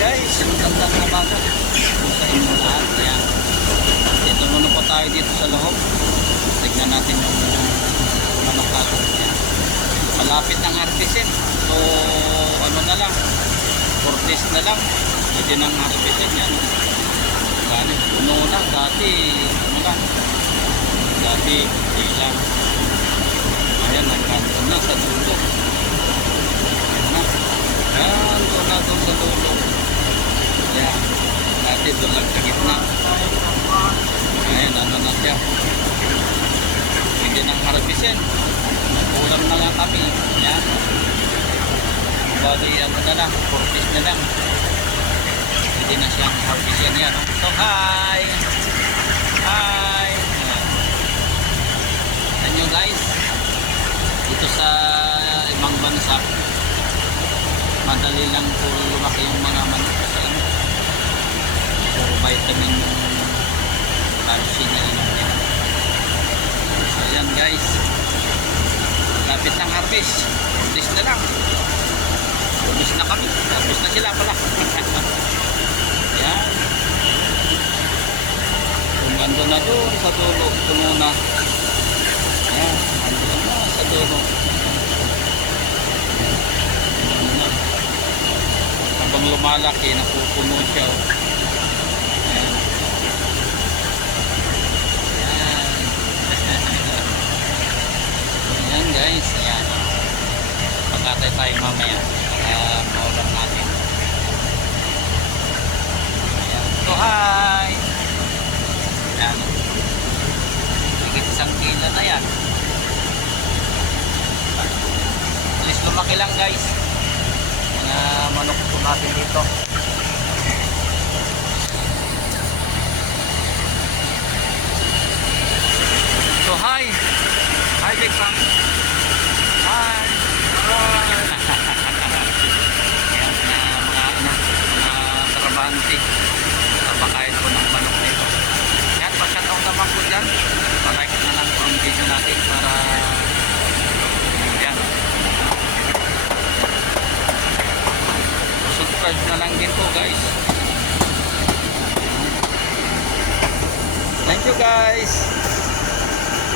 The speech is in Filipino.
Guys, magandang umaga sa inyo lahat. Ayan. Dito muna po tayo dito sa loob. Tignan natin yung manok natin. Ayan. Malapit ng harvestin. So, ano na lang, 4 days na lang. Pwede ng harvestin yan. Gani, puno na. Dati, ano lang. Dati, hindi lang. Ayan, nagkanto na sa dulo. Ayan, doon na doon sa dulo. Ayan, natin doon lang sa gitna. Ayan, ano na siya. Hindi nang harvestin. Kulang na lang kami. Ayan. Bali, ano na lang, 4 days na lang. Hindi na siyang harvestin. Ayan. So, hi! Hi! Ayan nyo guys. Dito sa ibang bansa, madali lang po lumaki yung mga manok kasi ano, puro vitamin calcium na inom nila. So ayan guys, lapit ng harvest, harvest na lang, harvest na kami, harvest na sila pala. Ayan, kung ganda na doon sa dulo, puno na. Ayan, ganda na sa dulo. Habang lumalaki, napupuno siya. Ayan. Ayan. Ayan guys. Ayan. Pagkatay tayo mamaya para maulam natin. Ayan. So hi! Ayan. Higit 1 kilo na yan. Please lumaki lang guys. Manok po natin dito. So hi Big Sam. Hi. Ayan, mga trabante, tabakain po ng manok nito. Yan, pagkataon naman po dyan, palike na lang po ang video natin para yan, subscribe na lang din po guys. Thank you guys.